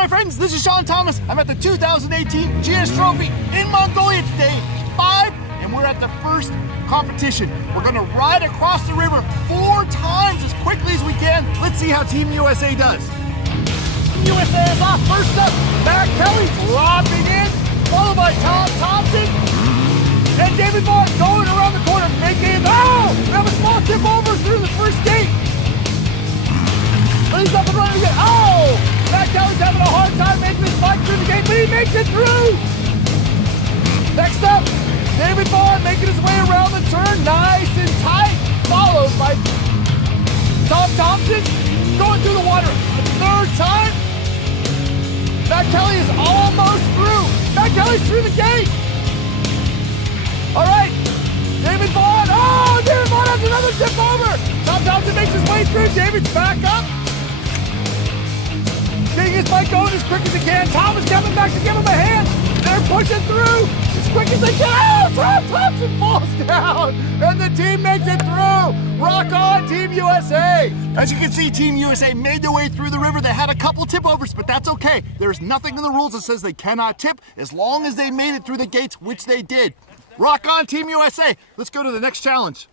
my friends, this is Sean Thomas. I'm at the 2018 GS Trophy in Mongolia today, 5, and we're at the first competition. We're gonna ride across the river 4 times as quickly as we can. Let's see how Team USA does. Team USA is off. First up, Matt Kelly dropping in, followed by Tom Thompson. And David Vaughn going around the corner, making, we have a small tip over through the first gate. But he's up and running again. Matt Kelly's having a hard time making his bike through the gate, but he makes it through. Next up, David Vaughn making his way around the turn, nice and tight, followed by Tom Thompson going through the water. The third time, Matt Kelly is almost through. Matt Kelly's through the gate. All right, David Vaughn. David Vaughn has another tip over. Tom Thompson makes his way through. David's back up. Getting his bike going as quick as he can. Tom is coming back to give him a hand. They're pushing through as quick as they can. Tom Thompson falls down, and the team makes it through. Rock on, Team USA. As you can see, Team USA made their way through the river. They had a couple tip overs, but that's okay. There's nothing in the rules that says they cannot tip as long as they made it through the gates, which they did. Rock on, Team USA. Let's go to the next challenge.